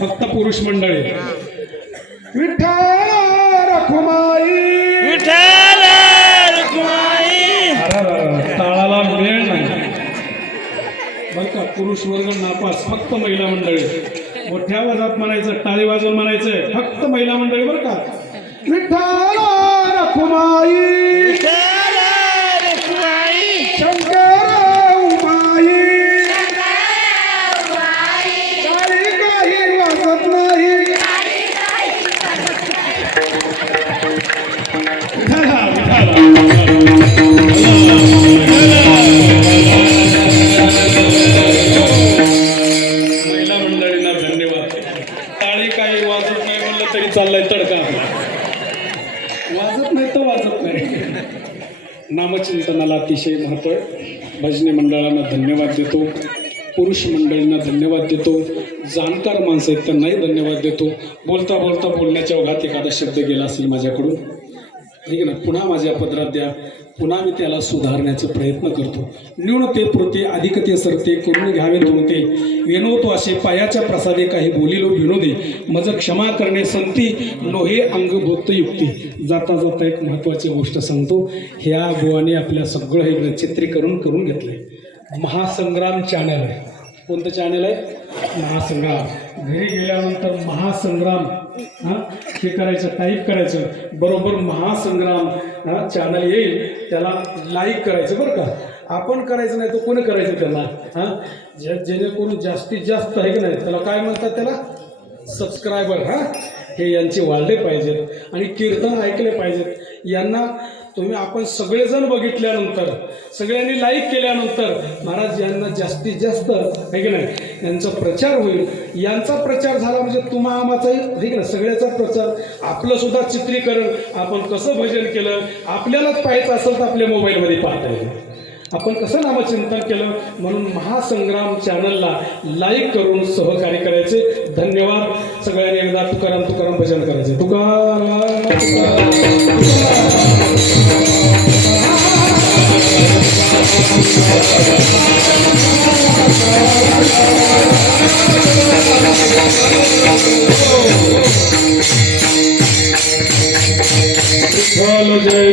फक्त पुरुष मंडळी. विठ्ठल रखुमाई विठ्ठल रखुमाई. ताळाला वेळ नाही बरं का. पुरुष वर्ग नापास. फक्त महिला मंडळी. मोठ्या आवाजात म्हणायचं, टाळी वाजवून म्हणायचंय. फक्त महिला मंडळी बरं का. विठ्ठल रखुमाई विठ्ठल रखुमाई. शंकर उमाई. काही वाजत नाही. महिला मंडळींना धन्यवाद. टाळी काही वाजत नाही म्हणलं तरी चाललंय तडका. वाजत नाही तर वाजत नाही. नामचिंतनाला अतिशय महत्त्व आहे. भजनी मंडळांना धन्यवाद देतो. पुरुष मंडळींना धन्यवाद देतो. जाणकार माणसं आहेत त्यांनाही धन्यवाद देतो. बोलता बोलता बोलण्याच्या ओघात एखादा शब्द गेला असेल माझ्याकडून, ठीक आहे ना, पुन्हा माझ्या पदरात द्या. पुन्हा मी त्याला सुधारण्याचा प्रयत्न करतो. न्यूनते पुरते अधिकते सरते करून घ्यावे नव्हते विनोतो असे पायाच्या प्रसादे काही बोलिलो विनोदे मज क्षमा करणे संती लोहे अंगभूत युक्ती. जाता जाता एक महत्त्वाची गोष्ट सांगतो. ह्या बुवाने आपल्या सगळं हे चित्रीकरण करून घेतलं आहे. महासंग्राम चॅनल आहे. कोणतं चॅनल आहे? महासंग्राम. घरी गेल्यानंतर महासंग्राम हे करायचं, टाईप करायचं. बरोबर महासंग्राम चॅनल येईल. त्याला लाईक करायचं बरं का. आपण करायचं नाही तर कोणी करायचं त्याला. जेणेकरून जास्तीत जास्त आहे की नाही, त्याला काय म्हणतात, त्याला सबस्क्रायबर हे यांचे वाढले पाहिजेत आणि कीर्तन ऐकले पाहिजेत. यांना तुम्ही आपण सगळेजण बघितल्यानंतर, सगळ्यांनी लाईक केल्यानंतर महाराज यांना जास्तीत जास्त आहे की नाही यांचा प्रचार होईल. यांचा प्रचार झाला म्हणजे तुम्हा आमाचाही ठीक ना, सगळ्याचा प्रचार. आपलं सुद्धा चित्रीकरण आपण कसं भजन केलं आपल्यालाच पाहायचं असेल तर आपल्या मोबाईलमध्ये पाहता येईल. आपण कसं नामचिंतन केलं. म्हणून महासंग्राम चॅनलला लाईक करून सहकार्य करायचे. धन्यवाद. सगळ्यांनी एकदा तुकाराम तुकाराम भजन करायचे. तुकाराम जय